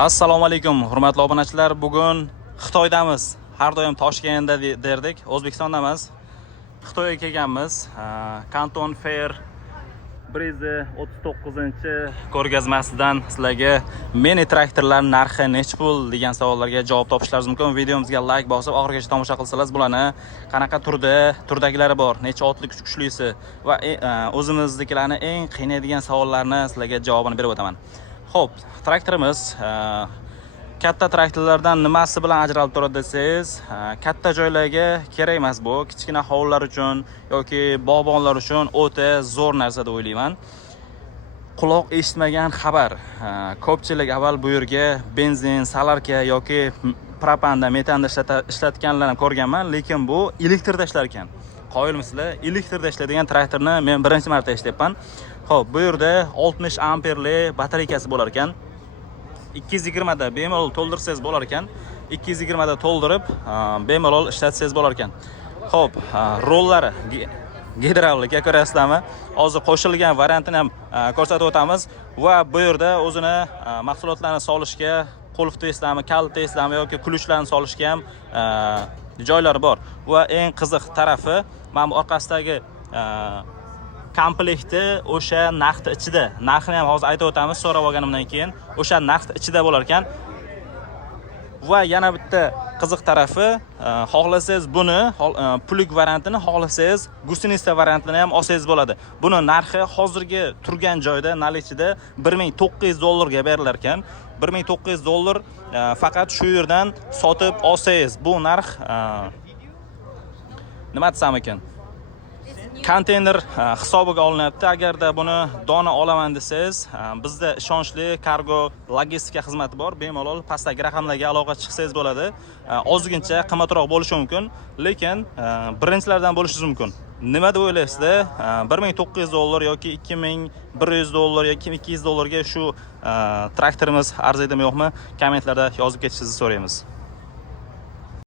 Assalomu alaykum, hurmatli obunachilar. Bugun Xitoydamiz. Har doim Toshkentda derdik, O'zbekistonda emas. Xitoyga kelganmiz. Canton Fair 139-ko'rgazmasidan sizlarga mini traktorlar narxi necha pul degan savollarga javob topishlaringiz mumkin. Videomizga like bosib, oxirigacha tomosha qilsangiz bularni qanaqa turdagilari bor, necha otli kuchlisi va o'zimiznikilarni eng qiynaydigan savollarni sizlarga javobini berib o'taman. Xo'p, traktorimiz katta traktorlardan nimasi bilan ajralib turadi desangiz, katta joylarga kerak emas bu. Kichkina hovlilar uchun yoki bog'bonlar uchun o'ta zo'r narsa deb o'ylayman. Quloq eshitmagan xabar. Ko'pchilik avval bu yerga benzin, solarka yoki propanda, metanda ishlatganlarni ko'rganman, lekin bu elektrda ishlar ekan. Qoyilmisizlar? Elektrda ishlaydigan traktorni men birinchi marta eshityapman. Xo'p, bu yerda 60 amperli batareykasi bo'lar ekan. 220 da bemalol to'ldirsangiz bo'lar ekan. 220 da to'ldirib, bemalol ishlatsangiz bo'lar ekan. Xo'p, rollari gidravlika ko'rasizlarmi? Hozir qo'shilgan variantini ham ko'rsatib o'tamiz va bu yerda o'zini mahsulotlarni solishga, qulf deysizlarmi, kalit deysizlarmi yoki kluchlarni solishga ham joylar bor. Va eng qiziq tarafi, mana bu orqasidagi komplekti o'sha narxni ichida. Narxini ham hozir aytib o'tamiz so'rab olganimdan keyin. O'sha narxni ichida bo'lar ekan. Va yana bitta qiziq tarafi, xohlasangiz buni pulik variantini, xohlasangiz gusinista variantini ham olsangiz bo'ladi. Buni narxi hozirgi turgan joyda наличида $1900 ga berilar ekan. $1900 faqat shu yerdan sotib olsangiz, bu narx nima desam ekan? Konteyner hisobiga olinyapti. Agarda buni dona olaman desangiz, bizda ishonchli kargo logistika xizmati bor. Bemalol pastdagi raqamlarga aloqa chiqsangiz bo'ladi. Ozgincha qimmatroq bo'lishi mumkin, lekin birinchilardan bo'lishingiz mumkin. Nima deb o'ylaysizlar? $1900 yoki $2100 yoki $200 ga shu traktorimiz arziydimi yo'qmi? Kommentlarda yozib ketishingizni so'raymiz.